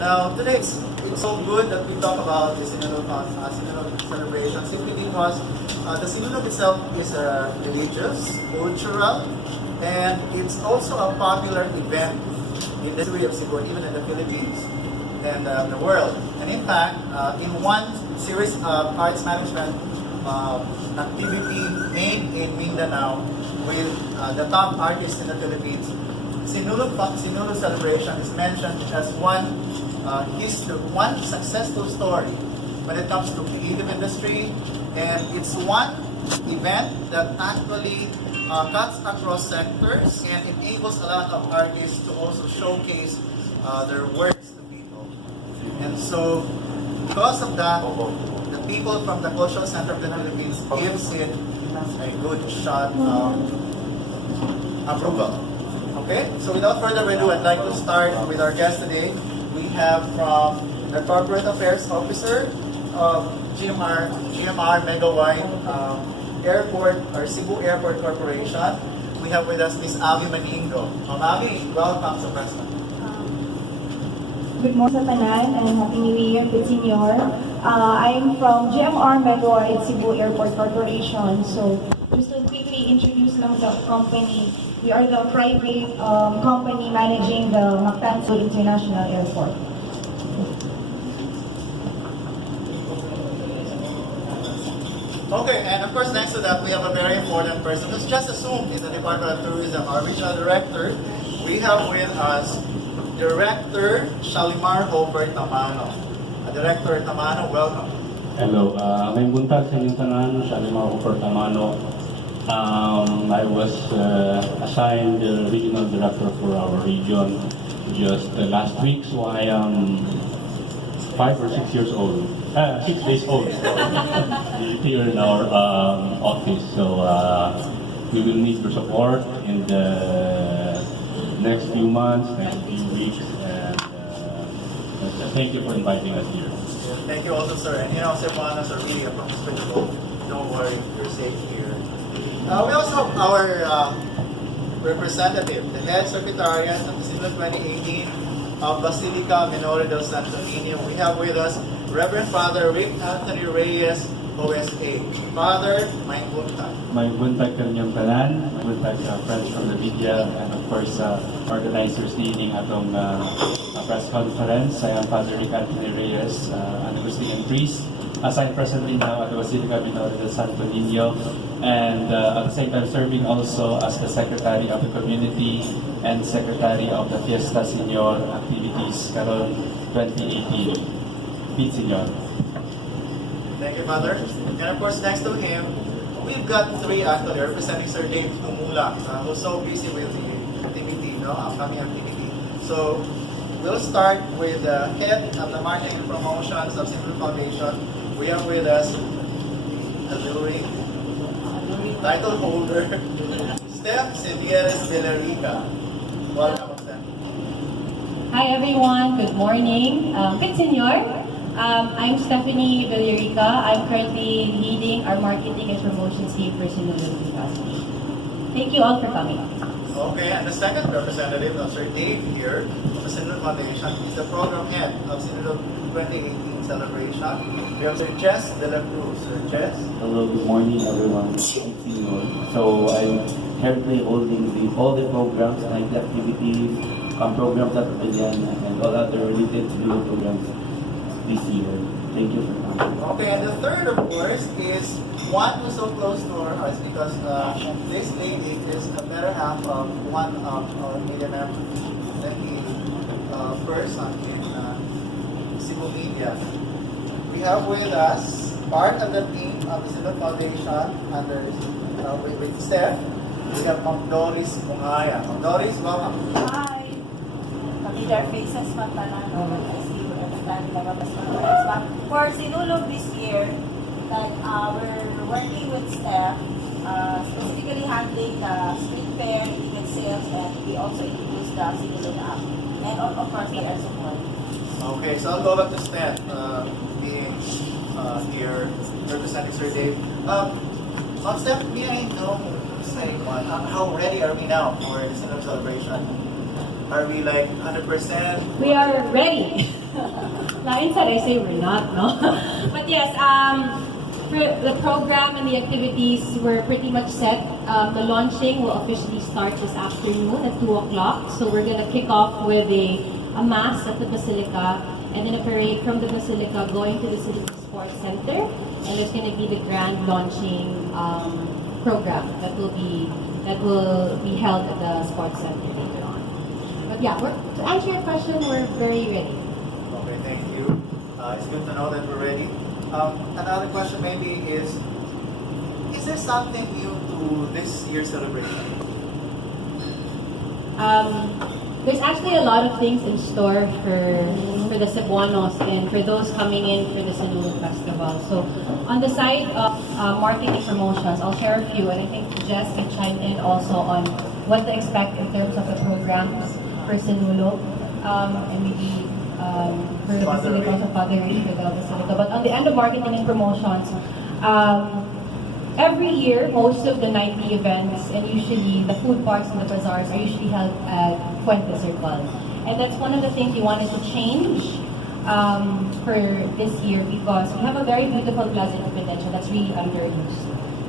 Now, today it's so good that we talk about the Sinulog celebration simply because the Sinulog itself is religious, cultural, and it's also a popular event in the history of Cebu, even in the Philippines and the world. And in fact, in one series of arts management activity made in Mindanao with the top artists in the Philippines, Sinulog celebration is mentioned as one successful story when it comes to creative industry, and it's one event that actually cuts across sectors and enables a lot of artists to also showcase their works to people. And so, because of that, the people from the Cultural Center of the Philippines gives it a good shot of approval. Okay, so without further ado, I'd like to start with our guest today. We have from the Corporate Affairs Officer of GMR Megawide Airport or Cebu Airport Corporation. We have with us Ms. Abby Maningo. Abby, welcome sa President. Good morning sa tanan and Happy New Year, good senior. I'm from GMR Megawide Cebu Airport Corporation. So just to quickly introduce lang the company, we are the private company managing the Mactanso International Airport. Okay, and of course next to that we have a very important person who's just assumed in the Department of Tourism, our regional director. We have with us Director Shalimar Hofer Tamano. Director Tamano, welcome. Hello, may buntag sa inyong tanan, Shalimar Hofer Tamano. I was assigned the regional director for our region just last week, so I am 5 or 6 years old. 6 days old here in our office. So we will need your support in the next few months, next few weeks, and thank you for inviting us here. Thank you also, sir. And you know, Cebuanos are really hospitable. Don't worry, you're safe here. We also have our representative, the head secretariat of the Sinulog 2018 of Basilica Minore del Santo Niño. We have with us Reverend Father Rick Anthony Reyes, OSA. Father, may buntag. May buntag kanyang tanan, may buntag friends from the media, and of course organizers leading atong press conference. I am Father Rick Anthony Reyes, an Augustinian priest, assigned presently now at the Basilica Minore del Santo Niño, and at the same time serving also as the Secretary of the Community and Secretary of the Fiesta Senior Activities Caron 2018. Pete Senior. Thank you, Father. And of course, next to him, we've got three actually representing Sir Dave Tumula, who's so busy with the activity, upcoming activity. So we'll start with the head of the marketing and promotions of Sinulog Foundation. We have with us the Louis title holder, Steph Sevieres de la Rica. Welcome, Steph. Hi everyone, good morning. Good senior. I'm Stephanie Villarica. I'm currently leading our marketing and promotions team for Sinulog 2000. Thank you all for coming. Okay, and the second representative of Sir Dave here of the Sinulog Foundation is the program head of Sinulog 2018 celebration. We have Sir Jess de la Cruz. Sir Jess. Hello, good morning everyone. It's Sinulog. So I'm currently holding all the programs, night activities, programs at Pavilion, and all other related Sinulog programs this year. Thank you for coming. Okay, and the third, of course, is one who's so close to our hearts because this lady is the better half of one of our media members, the person in Cebu Media. We have with us part of the team of the Sinulog Foundation under with Steph. We have Ma'am Doris Bungaya. Ma'am Doris, welcome. Hi! Familiar faces man tanan. I see you understand for Sinulog this year, that we're working with staff, specifically handling the street fair, ticket sales, and we also introduced the Sinulog app. And of course, air support. Okay, so I'll go back to Steph, being here representing Sir Dave. Steph, may I know, how ready are we now for the Sinulog celebration? Are we like 100%? We are ready. Now inside I say we're not, no? But yes, for the program and the activities were pretty much set. The launching will officially start this afternoon at 2 o'clock. So we're gonna kick off with a mass at the Basilica, and then a parade from the Basilica going to the City Sports Center. And there's gonna be the grand launching program that will be held at the Sports Center later on. But yeah, to answer your question, we're very ready. Okay, thank you. It's good to know that we're ready. Another question maybe is there something new to this year's celebration? There's actually a lot of things in store for the Cebuanos and for those coming in for the Sinulog Festival. So on the side of marketing promotions, I'll share a few, and I think Jess can chime in also on what to expect in terms of the programs for Sinulog, and maybe for the Basilica, also Father Ray for the Basilica. But on the end of marketing and promotions, every year, most of the nightly events and usually the food parks and the bazaars are usually held at Fuente Circle. And that's one of the things we wanted to change for this year, because we have a very beautiful Plaza Independencia that's really underused.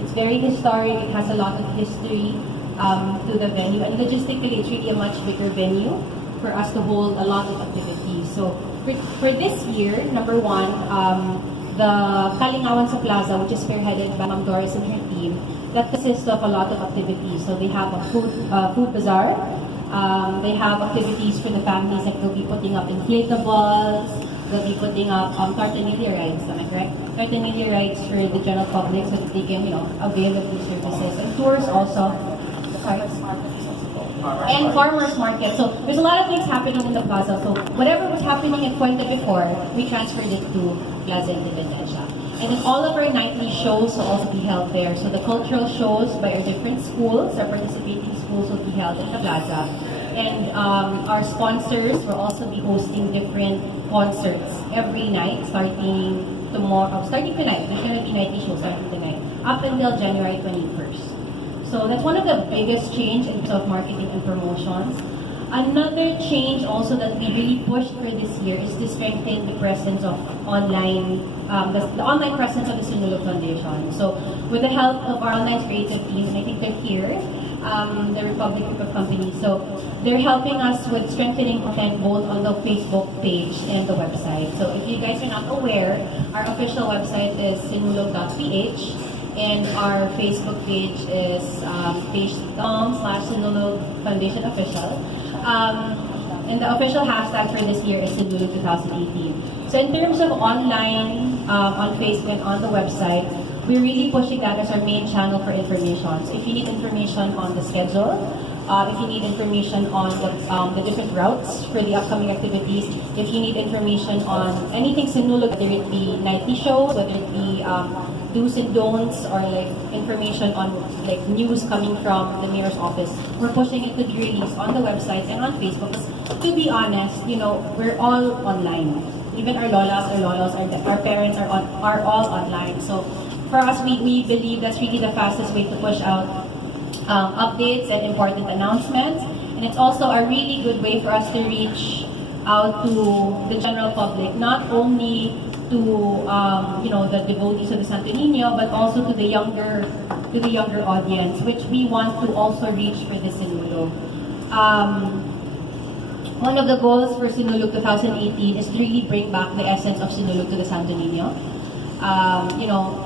It's very historic, it has a lot of history to the venue, and logistically it's really a much bigger venue for us to hold a lot of activities. So for this year, number one, the Kalingawan sa Plaza, which is spearheaded by Ma'am Doris and her team, that consists of a lot of activities. So they have a food bazaar, they have activities for the families, like they'll be putting up inflatables, they'll be putting up tartanilla rides, am I correct? Tartanilla rides for the general public so that they can, avail of these services. And tours also. Sorry. And farmers market. So there's a lot of things happening in the plaza. So whatever was happening at Fuente before, we transferred it to Plaza Independencia. And then all of our nightly shows will also be held there. So the cultural shows by our different schools, our participating schools, will be held at the plaza. And our sponsors will also be hosting different concerts every night, starting tonight. There's going to be nightly shows starting tonight, up until January 21st. So that's one of the biggest change in terms of marketing and promotions. Another change also that we really pushed for this year is to strengthen the presence of online, the online presence of the Sinulog Foundation. So with the help of our online creative team, and I think they're here, the Republic Group of Companies. So they're helping us with strengthening content both on the Facebook page and the website. So if you guys are not aware, our official website is sinulog.ph. And our Facebook page is page.com/Sinulog Foundation Official. And the official hashtag for this year is Sinulog 2018. So in terms of online, on Facebook and on the website, we're really pushing that as our main channel for information. So if you need information on the schedule, if you need information on the different routes for the upcoming activities, if you need information on anything Sinulog, whether it be nightly shows, whether it be do's and don'ts, or like information on like news coming from the mayor's office, we're pushing it to be released on the website and on Facebook. To be honest, we're all online. Even our lolas, our parents are all online. So for us, we believe that's really the fastest way to push out updates and important announcements. And it's also a really good way for us to reach out to the general public, not only to the devotees of the Santo Niño, but also to the younger audience, which we want to also reach for the Sinulog. One of the goals for Sinulog 2018 is to really bring back the essence of Sinulog to the Santo Niño.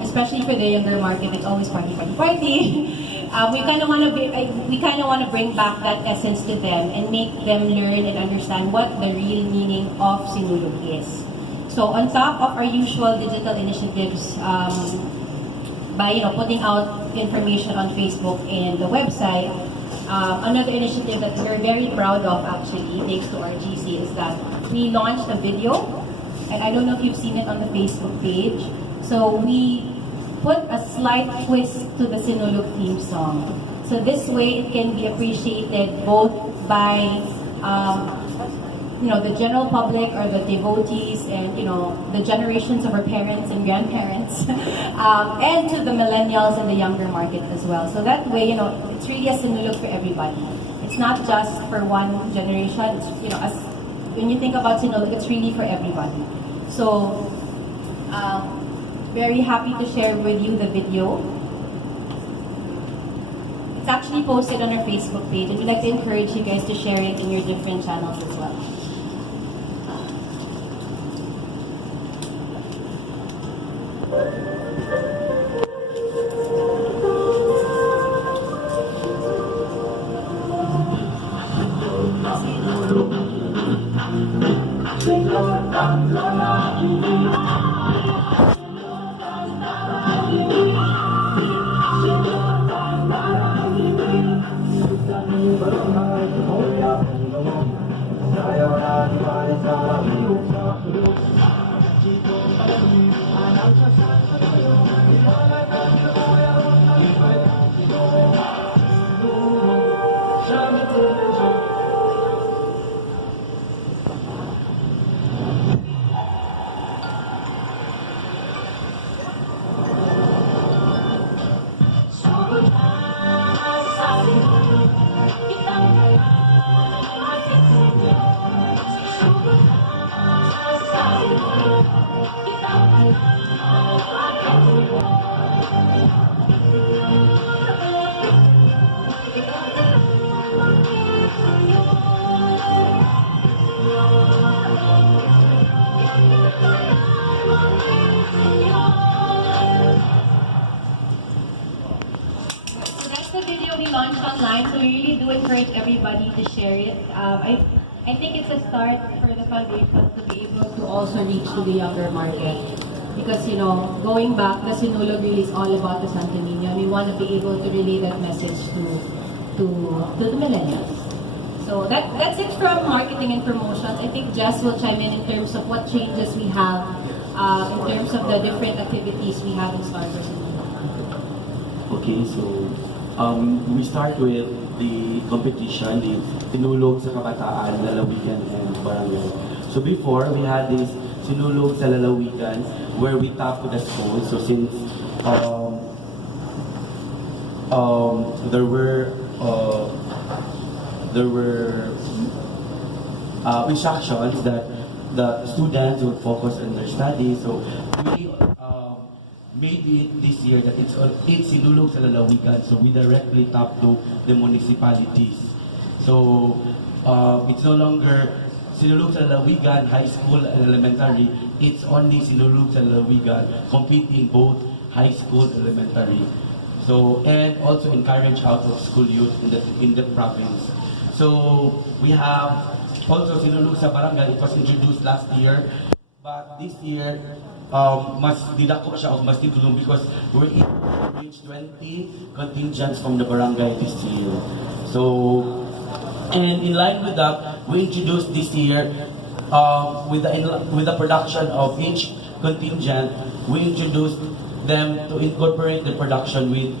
Especially for the younger market, it's always party. We kind of want to bring back that essence to them and make them learn and understand what the real meaning of Sinulog is. So on top of our usual digital initiatives, by putting out information on Facebook and the website, another initiative that we're very proud of, actually, thanks to our GC, is that we launched a video, and I don't know if you've seen it on the Facebook page. So we put a slight twist to the Sinulog theme song. So this way it can be appreciated both by the general public or the devotees and the generations of our parents and grandparents, and to the millennials and the younger market as well. So that way, it's really a Sinulog for everybody. It's it's not just for one generation. It's, you know, as when you think about Sinulog, it's really for everybody. So, very happy to share with you the video. It's actually posted on our Facebook page, and we'd like to encourage you guys to share it in your different channels as well. So that's the video we launched online. So we really do encourage everybody to share it. I think it's a start for the foundation to be able to also reach to the younger market. Because, you know, going back, the Sinulog really is all about the Santo Niño. And we want to be able to relay that message to the millennials. So that's it from marketing and promotions. I think Jess will chime in terms of what changes we have in terms of the different activities we have in store for Sinulog. Okay, so we start with the competition, the Sinulog sa Kabataan, Lalawigan, and Barangay. So before, we had this Sinulog sa Lalawigan where we tapped the school. So since there were instructions that the students would focus on their studies, so we made it this year that it's Sinulog sa Lalawigan, so we directly tap to the municipalities. So it's no longer Sinulog sa Lalawigan, high school and elementary. It's only Sinulog sa Lalawigan, competing both high school and elementary. So, and also encourage out of school youth in the province. So we have also Sinulog sa Barangay. It was introduced last year, but this year mas didako siya of mas titulong because we're in reach 20 contingents from the barangay this year. So, and in line with that, we introduced this year with the production of each contingent, we introduced them to incorporate the production with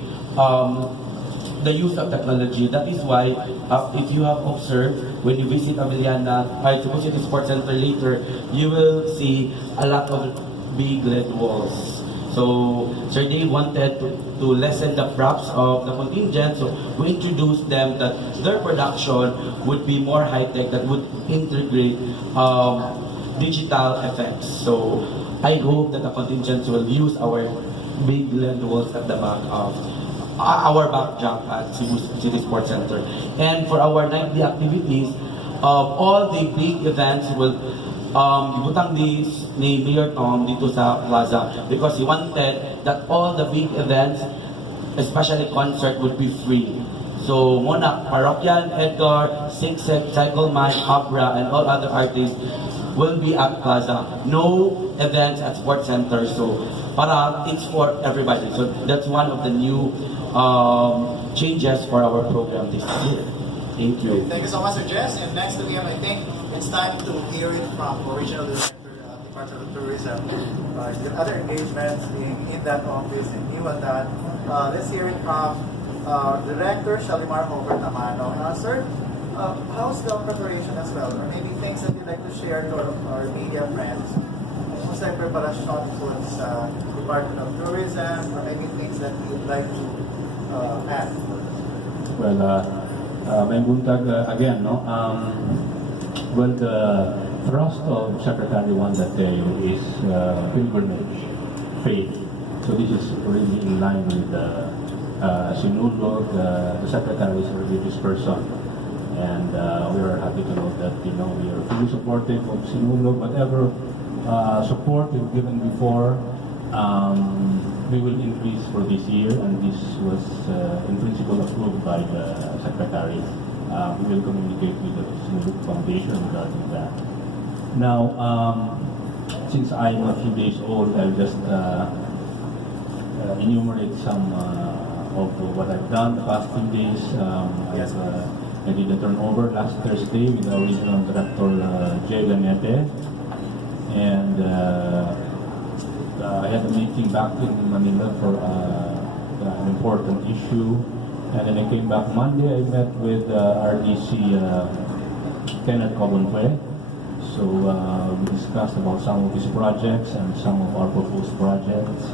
the use of technology. That is why, if you have observed, when you visit Avellana, City Sports Center later, you will see a lot of big LED walls. So, Sir Dave wanted to lessen the props of the contingent, so we introduced them that their production would be more high-tech, that would integrate digital effects. So, I hope that the contingents will use our big LED walls at the back of our backdrop at Cebu City Sports Center. And for our nightly activities, all the big events will gibutang ni Mayor Tom dito sa plaza because he wanted that all the big events, especially concert, would be free. So muna, Parokyan, Edgar, Singsek, Cycleman, Abra, and all other artists will be at plaza. No events at Sports Center. So para it's for everybody. So that's one of the new changes for our program this year. Thank you. Thank you so much, Sir Jess. And next to him, I think it's time to hear it from Original Director, Department of Tourism. The other engagements in that office and new at that. Let's hear it from Director Shalimar Hover Tamano. Sir, how's the preparation as well? Or maybe things that you'd like to share to our media friends? Kumusta yung preparasyon po sa Department of Tourism? Or maybe things that you'd like to add? Well, May buntag again, no? Well, the thrust of Secretary Juan Dateo is pilgrimage, faith. So this is really in line with Sinulog. The Secretary is a religious person. And we are happy to know that, we are fully supportive of Sinulog. Whatever support we've given before, we will increase for this year, and this was in principle approved by the Secretary. We will communicate with the Sinulog Foundation regarding that. Now, since I'm a few days old, I'll just enumerate some of what I've done the past few days. I did a turnover last Thursday with our regional director, Jay Ganete, and I had a meeting back in Manila for an important issue, and then I came back Monday. I met with RDC Kenneth Cobonque. So we discussed about some of his projects and some of our proposed projects.